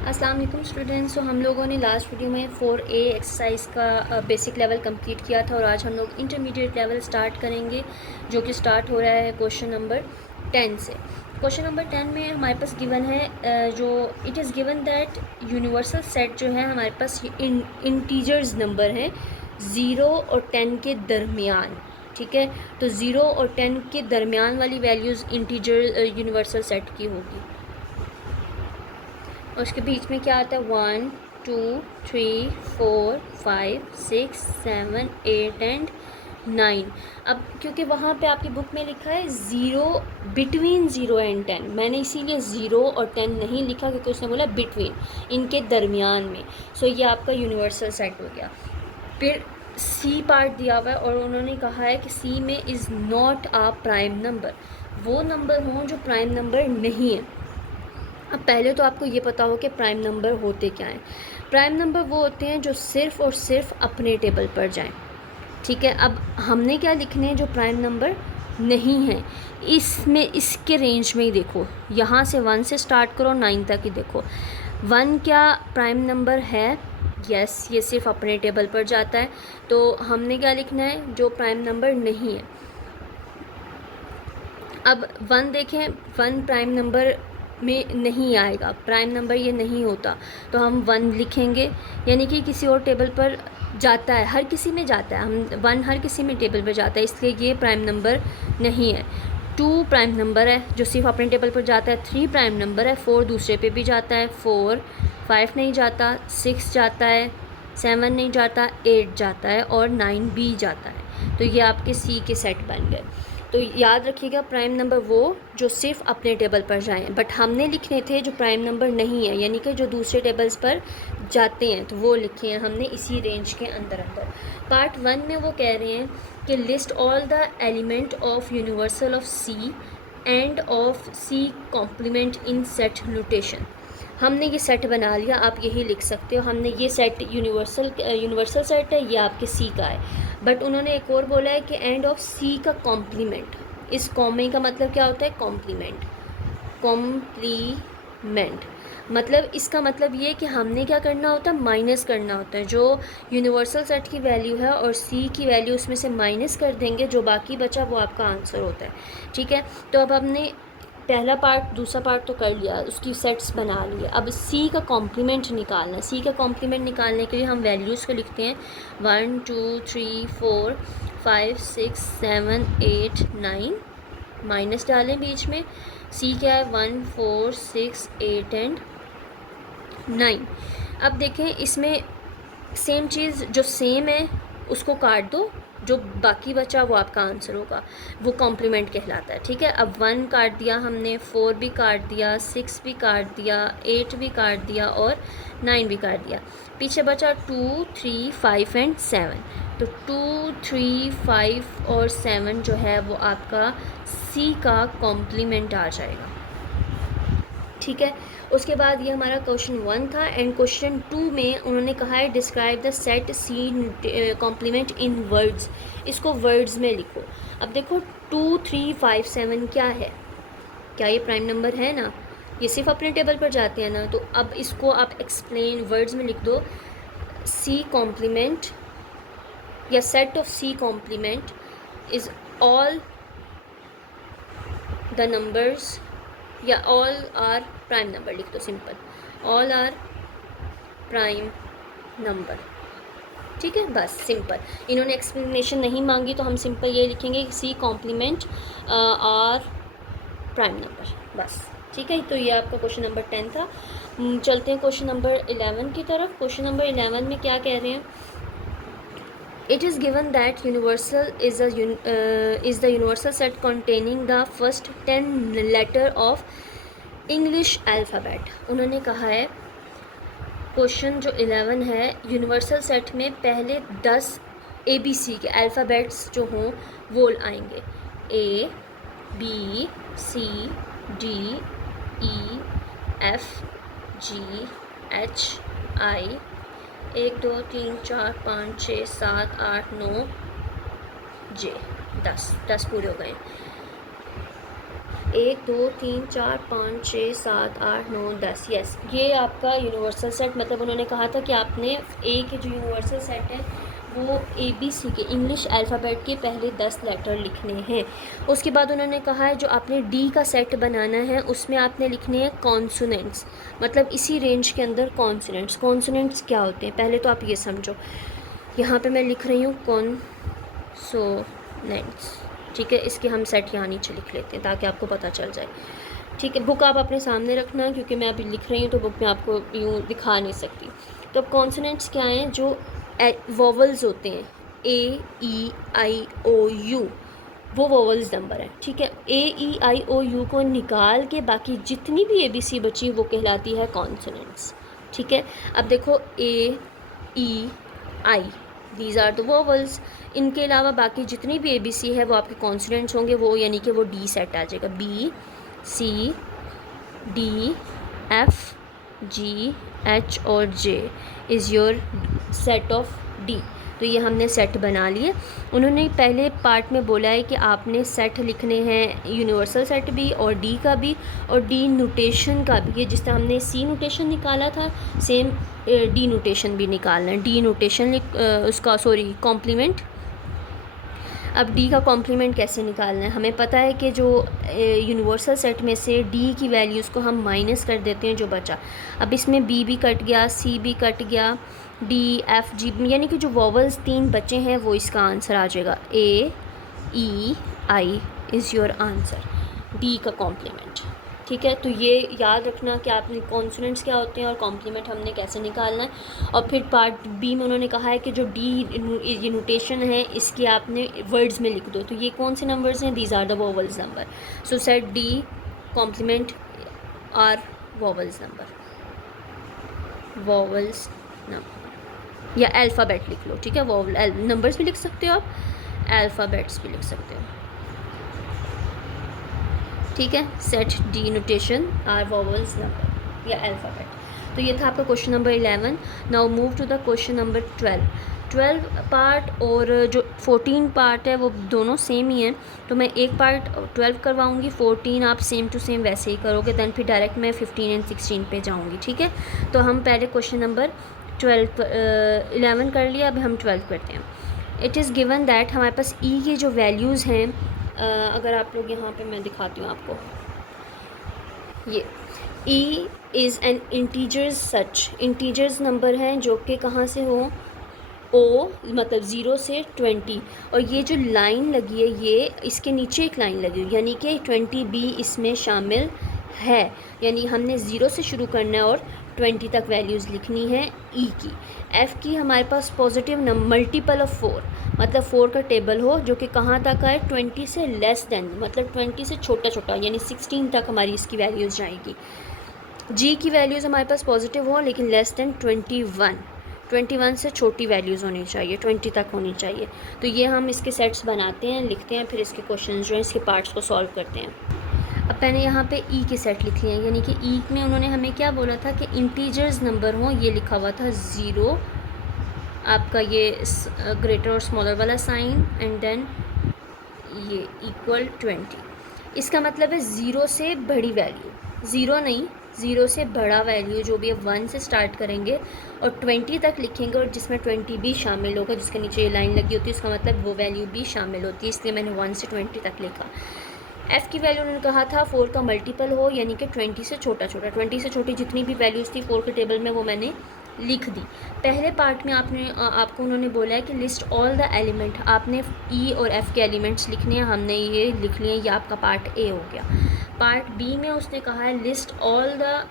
अस्सलाम वालेकुम स्टूडेंट्स। तो हम लोगों ने लास्ट वीडियो में 4A एक्सरसाइज का बेसिक लेवल कंप्लीट किया था और आज हम लोग इंटरमीडिएट लेवल स्टार्ट करेंगे, जो कि स्टार्ट हो रहा है क्वेश्चन नंबर 10 से। क्वेश्चन नंबर 10 में हमारे पास गिवन है जो it is given that universal set जो है हमारे पास इंटीजर्स नंबर हैं 0 और 10 के दरमियान। ठीक है, तो 0 और 10 के दरमियान वाली वैल्यूज़ इंटीजर यूनिवर्सल सेट की होगी। और उसके बीच में क्या आता है 1 2 3 4 5 6 7 8 एंड 9। अब क्योंकि वहाँ पे आपकी बुक में लिखा है 0 बिटवीन 0 एंड 10, मैंने इसीलिए 0 और 10 नहीं लिखा क्योंकि उसने बोला बिटवीन, इनके दरमियान में। सो ये आपका यूनिवर्सल सेट हो गया। फिर सी पार्ट दिया हुआ है और उन्होंने कहा है कि सी में is not a prime number, वो नंबर हों जो प्राइम नंबर नहीं है। अब पहले तो आपको ये पता हो कि प्राइम नंबर होते क्या हैं। प्राइम नंबर वो होते हैं जो सिर्फ़ और सिर्फ अपने टेबल पर जाएं। ठीक है, अब हमने क्या लिखने हैं जो प्राइम नंबर नहीं है। इसमें इसके रेंज में ही देखो, यहाँ से 1 से स्टार्ट करो 9 तक ही देखो। 1 क्या प्राइम नंबर है? यस, ये सिर्फ अपने टेबल पर जाता है। तो हमने क्या लिखना है जो प्राइम नंबर नहीं है। अब 1 देखें, 1 प्राइम नंबर में नहीं आएगा, प्राइम नंबर ये नहीं होता, तो हम 1 लिखेंगे, यानी कि किसी और टेबल पर जाता है, हर किसी में जाता है, हम 1 हर किसी में टेबल पर जाता है, इसलिए ये प्राइम नंबर नहीं है। 2 प्राइम नंबर है जो सिर्फ अपने टेबल पर जाता है। 3 प्राइम नंबर है, 4 दूसरे पे भी जाता है, 4 5 नहीं जाता, 6 जाता है, 7 नहीं जाता, 8 जाता है और 9 भी जाता है। तो ये आपके सी के सेट बन गए। तो याद रखिएगा प्राइम नंबर वो जो सिर्फ अपने टेबल पर जाएं, बट हमने लिखने थे जो प्राइम नंबर नहीं है, यानी कि जो दूसरे टेबल्स पर जाते हैं, तो वो लिखे हैं हमने इसी रेंज के अंदर अंदर। पार्ट 1 में वो कह रहे हैं कि list all the element of universal of C and of C complement in set notation. हमने ये सेट बना लिया, आप यही लिख सकते हो। हमने ये सेट यूनिवर्सल सेट है, ये आपके सी का है। बट उन्होंने एक और बोला है कि एंड ऑफ सी का कॉम्प्लीमेंट, इस कॉमे का मतलब क्या होता है? कॉम्प्लीमेंट। कॉम्प्लीमेंट मतलब इसका मतलब ये कि हमने क्या करना होता है? माइनस करना होता है। जो यूनिवर्सल सेट की वैल्यू है और सी की वैल्यू उसमें से माइनस कर देंगे, जो बाकी बचा वो आपका आंसर होता है। ठीक है, तो अब हमने पहला पार्ट दूसरा पार्ट तो कर लिया, उसकी सेट्स बना लिए। अब सी का कॉम्प्लीमेंट निकालना है। सी का कॉम्प्लीमेंट निकालने के लिए हम वैल्यूज़ को लिखते हैं 1 2 3 4 5 6 7 8 9, माइनस डालें बीच में। सी क्या है? 1 4 6 8 एंड 9। अब देखें इसमें सेम चीज़, जो सेम है उसको काट दो, जो बाकी बचा वो आपका आंसर होगा, वो कॉम्प्लीमेंट कहलाता है। ठीक है, अब 1 काट दिया हमने, 4 भी काट दिया, 6 भी काट दिया, 8 भी काट दिया और 9 भी काट दिया। पीछे बचा 2 3 5 एंड 7। तो 2 3 5 और 7 जो है वो आपका सी का कॉम्प्लीमेंट आ जाएगा। ठीक है, उसके बाद ये हमारा क्वेश्चन 1 था। एंड क्वेश्चन 2 में उन्होंने कहा है describe the set C complement in words. इसको वर्ड्स में लिखो। अब देखो 2 3 5 7 क्या है? क्या ये प्राइम नंबर है ना? ये सिर्फ अपने टेबल पर जाते हैं ना। तो अब इसको आप एक्सप्लेन वर्ड्स में लिख दो। सी कॉम्प्लीमेंट या set of C complement is all the numbers, या ऑल आर प्राइम नंबर लिख दो, simple, all are prime number. ठीक है, बस सिंपल। इन्होंने एक्सप्लेनेशन नहीं मांगी तो हम सिंपल ये लिखेंगे C complement are prime number, बस। ठीक है, तो ये आपका क्वेश्चन नंबर 10 था। चलते हैं क्वेश्चन नंबर 11 की तरफ। क्वेश्चन नंबर 11 में क्या कह रहे हैं? It is given that universal is the universal set containing the first 10 letter of English alphabet। उन्होंने कहा है क्वेश्चन जो 11 है, यूनिवर्सल सेट में पहले 10 ABC के अल्फ़ाबेट्स जो हों वो आएंगे। A B C D E F G H I 1 2 3 4 5 6 7 8 9 J, 10 पूरे हो गए। 1 2 3 4 5 6 7 8 9 10, यस, ये आपका यूनिवर्सल सेट। मतलब उन्होंने कहा था कि आपने ए के जो यूनिवर्सल सेट है वो ABC के इंग्लिश अल्फ़ाबेट के पहले 10 लेटर लिखने हैं। उसके बाद उन्होंने कहा है जो आपने डी का सेट बनाना है उसमें आपने लिखने हैं कॉन्सोनेंट्स, मतलब इसी रेंज के अंदर कॉन्सोनेंट्स। कॉन्सोनेंट्स क्या होते हैं पहले तो आप ये समझो। यहाँ पे मैं लिख रही हूँ कॉन्सोनेंट्स, ठीक है। इसके हम सेट यहाँ नीचे लिख लेते हैं ताकि आपको पता चल जाए, ठीक है। बुक आप अपने सामने रखना क्योंकि मैं अभी लिख रही हूँ तो बुक में आपको यूँ दिखा नहीं सकती। तो अब कॉन्सोनेंट्स क्या हैं, जो वोवल्स होते हैं AEIOU, वो वोवल्स नंबर है, ठीक है। AEIOU को निकाल के बाकी जितनी भी ABC बची वो कहलाती है कॉन्सोनेंट्स, ठीक है। अब देखो AEI, these are the vowels. इनके अलावा बाकी जितनी भी ABC है वो आपके कॉन्सोनेंट्स होंगे, वो यानी कि वो D सेट आ जाएगा। BCDFGH और J is your set of D। तो ये हमने सेट बना लिए। उन्होंने पहले पार्ट में बोला है कि आपने सेट लिखने हैं, यूनिवर्सल सेट भी और D का भी और D नोटेशन का भी। ये जिस तरह हमने C नोटेशन निकाला था सेम D नोटेशन भी निकालना है। D नोटेशन उसका कॉम्प्लीमेंट। अब D का कॉम्प्लीमेंट कैसे निकालना है, हमें पता है कि जो यूनिवर्सल सेट में से D की वैल्यूज़ को हम माइनस कर देते हैं जो बचा। अब इसमें B भी कट गया, C भी कट गया, D F G, यानी कि जो वोवल्स 3 बचे हैं वो इसका आंसर आ जाएगा। AEI is your answer, D का कॉम्प्लीमेंट, ठीक है। तो ये याद रखना कि आपने कॉन्सोनेंट्स क्या होते हैं और कॉम्प्लीमेंट हमने कैसे निकालना है। और फिर पार्ट B में उन्होंने कहा है कि जो D ये नोटेशन है इसकी आपने वर्ड्स में लिख दो। तो ये कौन से नंबर्स हैं, these are the vowels number. So set D complement are vowels number, vowels number या अल्फ़ाबेट लिख लो, ठीक है। वोवल नंबर्स भी लिख सकते हो आप, अल्फ़ाबेट्स भी लिख सकते हो, ठीक है। Set D notation are vowels number या अल्फ़ाबेट। तो ये था आपका question number 11। Now move to the question number 12 part और जो 14 पार्ट है वो दोनों सेम ही हैं। तो मैं एक पार्ट 12 करवाऊँगी, 14 आप सेम टू सेम वैसे ही करोगे, दैन फिर डायरेक्ट मैं 15 एंड 16 पे जाऊँगी, ठीक है। तो हम पहले क्वेश्चन नंबर 11 कर लिया, अब हम 12 करते हैं। इट इज़ गिवन दैट हमारे पास E की जो वैल्यूज़ हैं, अगर आप लोग यहाँ पे मैं दिखाती हूँ आपको, ये E is an integers such, integers number हैं जो कि कहाँ से हो, O मतलब 0 से 20। और ये जो लाइन लगी है ये इसके नीचे एक लाइन लगी हुई, यानी कि 20 भी इसमें शामिल है। यानी हमने 0 से शुरू करना है और 20 तक वैल्यूज़ लिखनी है E की। F की हमारे पास पॉजिटिव मल्टीपल ऑफ 4, मतलब 4 का टेबल हो जो कि कहाँ तक है, 20 से लेस देन, मतलब 20 से छोटा छोटा, यानी 16 तक हमारी इसकी वैल्यूज़ जाएगी। G की वैल्यूज़ हमारे पास पॉजिटिव हो लेकिन लेस देन 21 से छोटी वैल्यूज़ होनी चाहिए, 20 तक होनी चाहिए। तो ये हम इसके सेट्स बनाते हैं, लिखते हैं, फिर इसके क्वेश्चन जो हैं इसके पार्ट्स को सॉल्व करते हैं। अब मैंने यहाँ पे E के सेट लिख लिए हैं, यानी कि E में उन्होंने हमें क्या बोला था कि इंटीजर्स नंबर हों, ये लिखा हुआ था 0, आपका ये ग्रेटर और स्मॉलर वाला साइन, एंड देन ये इक्वल 20। इसका मतलब है 0 से बड़ी वैल्यू, 0 नहीं, 0 से बड़ा वैल्यू जो भी है 1 से स्टार्ट करेंगे और 20 तक लिखेंगे, और जिसमें 20 भी शामिल होगा, जिसके नीचे ये लाइन लगी होती है इसका मतलब वो वैल्यू भी शामिल होती है, इसलिए मैंने 1 से 20 तक लिखा। F की वैल्यू उन्होंने कहा था 4 का मल्टीपल हो, यानी कि 20 से छोटा छोटा, 20 से छोटी जितनी भी वैल्यूज़ थी 4 के टेबल में वो मैंने लिख दी। पहले पार्ट में आपको उन्होंने बोला है कि लिस्ट ऑल द एलिमेंट, आपने E और F के एलिमेंट्स लिखने हैं, हमने ये लिख लिए, ये आपका पार्ट A हो गया। पार्ट B में उसने कहा है list all the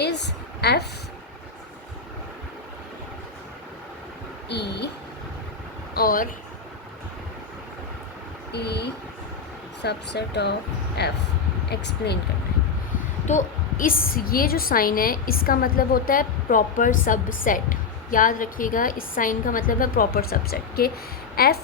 is F E और E subset of F explain करना है। तो ये जो साइन है इसका मतलब होता है प्रॉपर सबसेट, याद रखिएगा, इस साइन का मतलब है प्रॉपर सबसेट के। F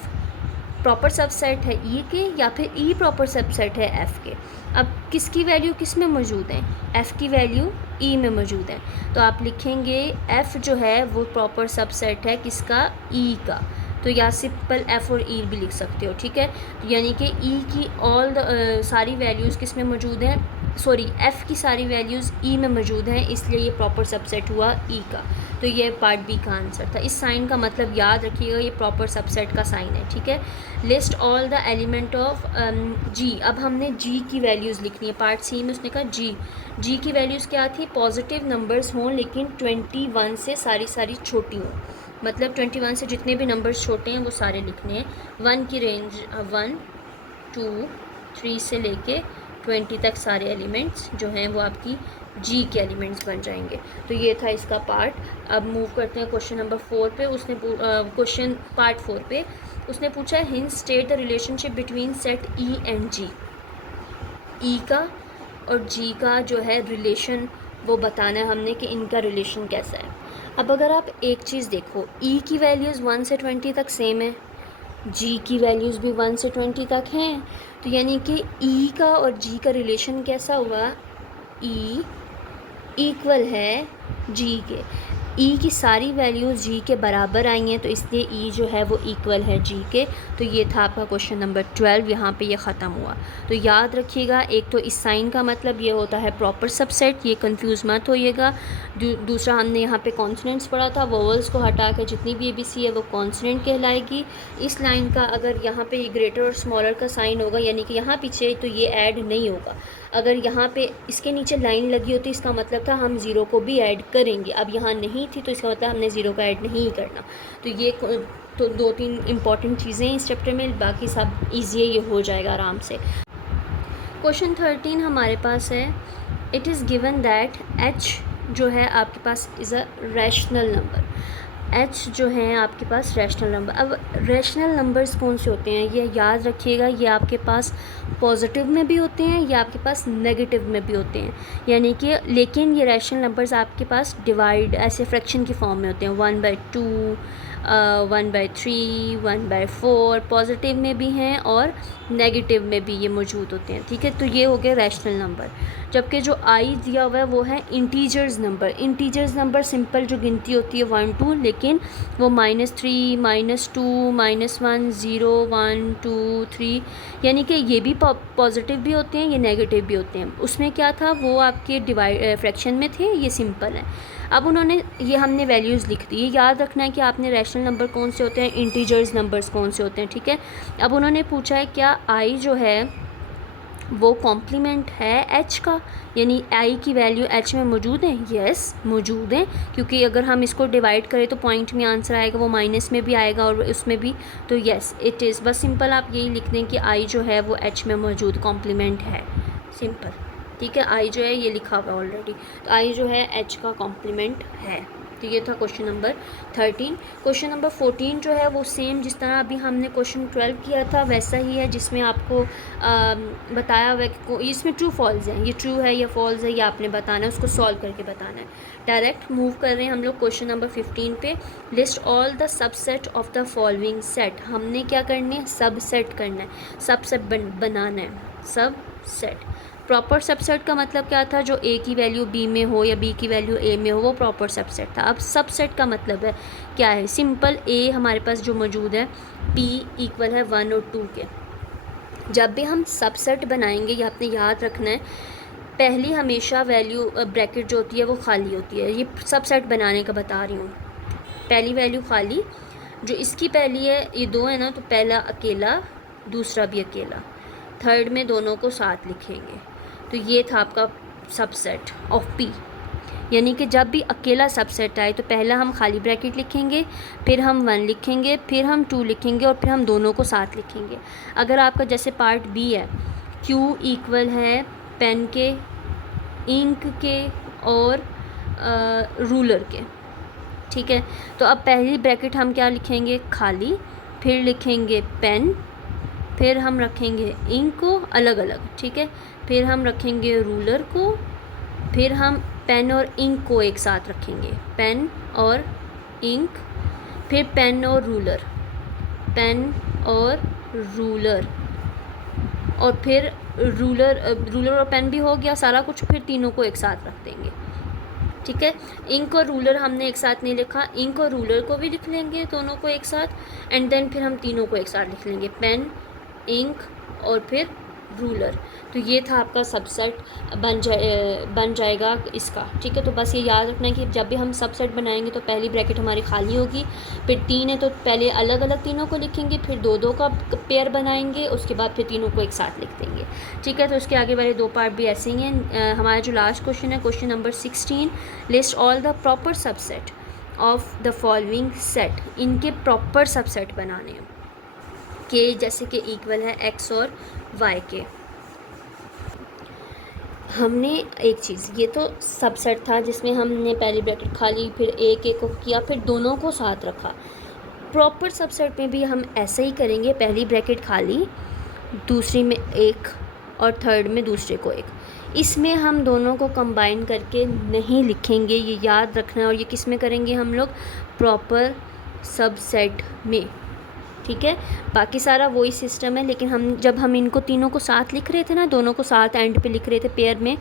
प्रॉपर सबसेट है E के या फिर E प्रॉपर सबसेट है F के। अब किसकी वैल्यू किस में मौजूद है, F की वैल्यू E में मौजूद है, तो आप लिखेंगे F जो है वो प्रॉपर सबसेट है किसका, E का। तो या सिंपल एफ़ और ई भी लिख सकते हो, ठीक है। तो यानी कि ई की ऑल द सारी वैल्यूज़ किस में मौजूद हैं, सॉरी एफ़ की सारी वैल्यूज़ ई में मौजूद हैं, इसलिए ये प्रॉपर सबसेट हुआ ई का। तो ये पार्ट बी का आंसर था। इस साइन का मतलब याद रखिएगा, ये प्रॉपर सबसेट का साइन है, ठीक है। List all the element of G. अब हमने जी की वैल्यूज़ लिखनी है। पार्ट सी में उसने कहा जी की वैल्यूज़ क्या थी, पॉजिटिव नंबर्स हों लेकिन 21 से सारी छोटी हों। मतलब 21 से जितने भी नंबर्स छोटे हैं वो सारे लिखने हैं। 1 की रेंज 1 2 3 से लेके 20 तक सारे एलिमेंट्स जो हैं वो आपकी जी के एलिमेंट्स बन जाएंगे। तो ये था इसका पार्ट। अब मूव करते हैं क्वेश्चन नंबर 4 पे। उसने क्वेश्चन पार्ट 4 पे उसने पूछा, hint state the relationship between set E and G. E का और जी का जो है रिलेशन वो बताना है हमने कि इनका रिलेशन कैसा है। अब अगर आप एक चीज़ देखो, ई की वैल्यूज़ 1 से 20 तक सेम है, जी की वैल्यूज़ भी 1 से 20 तक हैं, तो यानी कि ई का और जी का रिलेशन कैसा हुआ, ई इक्वल है जी के। ई की सारी वैल्यूज़ जी के बराबर आई हैं, तो इसलिए ई जो है वो इक्वल है जी के। तो ये था आपका क्वेश्चन नंबर 12, यहाँ पे ये ख़त्म हुआ। तो याद रखिएगा, एक तो इस साइन का मतलब ये होता है प्रॉपर सबसेट, ये कंफ्यूज मत होइएगा। दूसरा हमने यहाँ पे कॉन्सोनेंट्स पढ़ा था, वोवल्स को हटा के जितनी भी एबीसी है वो कॉन्सोनेंट कहलाएगी। इस लाइन का अगर यहाँ पे ये ग्रेटर और स्मॉलर का साइन होगा, यानी कि यहाँ पीछे, तो ये ऐड नहीं होगा। अगर यहाँ पे इसके नीचे लाइन लगी होती, इसका मतलब था हम ज़ीरो को भी ऐड करेंगे। अब यहाँ नहीं थी, तो इसका मतलब हमने ज़ीरो का ऐड नहीं करना। तो ये तो 2-3 इंपॉर्टेंट चीज़ें इस चैप्टर में, बाकी सब ईजी है, ये हो जाएगा आराम से। क्वेश्चन 13 हमारे पास है, it is given that H जो है आपके पास is a rational number. H जो है आपके पास रैशनल नंबर। अब रैशनल नंबर्स कौन से होते हैं, ये याद रखिएगा, ये आपके पास पॉजिटिव में भी होते हैं, ये आपके पास नेगेटिव में भी होते हैं। यानी कि लेकिन ये रैशनल नंबर्स आपके पास डिवाइड ऐसे फ्रैक्शन की फॉर्म में होते हैं, 1/2, 1/3, 1/4, पॉजिटिव में भी हैं और नेगेटिव में भी ये मौजूद होते हैं, ठीक है। तो ये हो गए रैशनल नंबर। जबकि जो आई दिया हुआ है वो है integers number. Integers number simple जो गिनती होती है 1 2, लेकिन वो -3, -2, -1, 0, 1 2 3, यानी कि ये भी पॉजिटिव भी होते हैं, ये नेगेटिव भी होते हैं। उसमें क्या था, वो आपके डिवाइड फ्रैक्शन में थे, ये सिंपल है। अब उन्होंने ये हमने वैल्यूज़ लिख दी। ये याद रखना है कि आपने रैशनल नंबर कौन से होते हैं, इंटीजर्स नंबर्स कौन से होते हैं, ठीक है। अब उन्होंने पूछा है क्या आई जो है वो कॉम्प्लीमेंट है एच का, यानी आई की वैल्यू एच में मौजूद है। यस मौजूद है, क्योंकि अगर हम इसको डिवाइड करें तो पॉइंट में आंसर आएगा, वो माइनस में भी आएगा और उसमें भी। तो यस इट इज़, बस सिंपल आप यही लिख दें कि आई जो है वो एच में मौजूद कॉम्प्लीमेंट है, सिंपल, ठीक है। आई जो है ये लिखा हुआ ऑलरेडी, तो आई जो है एच का कॉम्प्लीमेंट है। तो ये था क्वेश्चन नंबर 13। क्वेश्चन नंबर 14 जो है वो सेम जिस तरह अभी हमने क्वेश्चन 12 किया था वैसा ही है, जिसमें आपको बताया हुआ है कि इसमें ट्रू फॉल्स हैं, ये ट्रू है या फॉल्स है, ये आपने बताना है, उसको सॉल्व करके बताना है। डायरेक्ट मूव कर रहे हैं हम लोग क्वेश्चन नंबर 15 पे। List all the subset of the following set. हमने क्या करना है, सब सेट करना है, सबसेट बनाना है, सब सेट। प्रॉपर सबसेट का मतलब क्या था, जो ए की वैल्यू बी में हो या बी की वैल्यू ए में हो, वो प्रॉपर सबसेट था। अब सबसेट का मतलब है क्या है, सिंपल, ए हमारे पास जो मौजूद है पी इक्वल है 1 और 2 के। जब भी हम सबसेट बनाएंगे, ये आपने याद रखना है, पहली हमेशा वैल्यू ब्रैकेट जो होती है वो खाली होती है। ये सबसेट बनाने का बता रही हूँ, पहली वैल्यू खाली, जो इसकी पहली है, ये 2 है ना, तो पहला अकेला, दूसरा भी अकेला, थर्ड में दोनों को साथ लिखेंगे। तो ये था आपका सबसेट ऑफ पी। यानी कि जब भी अकेला सबसेट आए तो पहला हम खाली ब्रैकेट लिखेंगे, फिर हम 1 लिखेंगे, फिर हम 2 लिखेंगे और फिर हम दोनों को साथ लिखेंगे। अगर आपका जैसे पार्ट बी है, Q इक्वल है पेन के, इंक के और रूलर के, ठीक है। तो अब पहली ब्रैकेट हम क्या लिखेंगे, खाली, फिर लिखेंगे पेन, फिर हम रखेंगे इंक को अलग अलग, ठीक है, फिर हम रखेंगे रूलर को, फिर हम पेन और इंक को एक साथ रखेंगे, पेन और इंक, फिर पेन और रूलर, पेन और रूलर, और फिर रूलर और पेन भी हो गया सारा कुछ, फिर तीनों को एक साथ रख देंगे, ठीक है। इंक और रूलर हमने एक साथ नहीं लिखा, इंक और रूलर को भी लिख लेंगे दोनों को एक साथ, एंड देन फिर हम तीनों को एक साथ लिख लेंगे, पेन, इंक और फिर रूलर। तो ये था आपका सबसेट बन जाएगा इसका, ठीक है। तो बस ये याद रखना है कि जब भी हम सबसेट बनाएंगे तो पहली ब्रैकेट हमारी खाली होगी, फिर 3 है तो पहले अलग अलग तीनों को लिखेंगे, फिर 2-2 का पेयर बनाएंगे, उसके बाद फिर तीनों को एक साथ लिख देंगे, ठीक है। तो उसके आगे वाले 2 पार्ट भी ऐसे ही हैं। हमारा जो लास्ट क्वेश्चन है, question number 16, list all the proper subset of the following set. इनके प्रॉपर सबसेट बनाने हैं के जैसे कि इक्वल है एक्स और वाई के। हमने एक चीज़, ये तो सबसेट था जिसमें हमने पहली ब्रैकेट खाली, फिर एक एक को किया, फिर दोनों को साथ रखा। प्रॉपर सबसेट में भी हम ऐसे ही करेंगे, पहली ब्रैकेट खाली, दूसरी में एक और थर्ड में दूसरे को एक। इसमें हम दोनों को कंबाइन करके नहीं लिखेंगे, ये याद रखना है। और ये किस में करेंगे हम लोग? प्रॉपर सबसेट में, ठीक है। बाकी सारा वही सिस्टम है, लेकिन हम जब हम इनको तीनों को साथ लिख रहे थे ना, दोनों को साथ एंड पे लिख रहे थे पेयर में,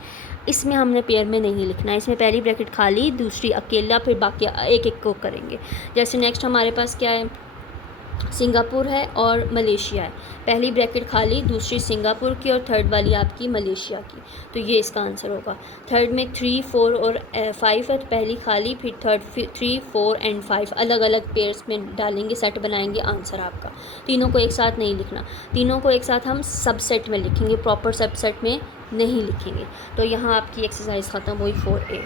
इसमें हमने पेयर में नहीं लिखना है। इसमें पहली ब्रैकेट खाली, दूसरी अकेला, फिर बाकी एक एक को करेंगे। जैसे नेक्स्ट हमारे पास क्या है, सिंगापुर है और मलेशिया है। पहली ब्रैकेट खाली, दूसरी सिंगापुर की और थर्ड वाली आपकी मलेशिया की। तो ये इसका आंसर होगा। थर्ड में 3, 4 और 5 है, तो पहली खाली, फिर थर्ड 3, 4 एंड 5 अलग अलग पेयर्स में डालेंगे, सेट बनाएंगे, आंसर आपका। तीनों को एक साथ नहीं लिखना, तीनों को एक साथ हम सबसेट में लिखेंगे, प्रॉपर सबसेट में नहीं लिखेंगे। तो यहाँ आपकी एक्सरसाइज ख़त्म हुई 4A।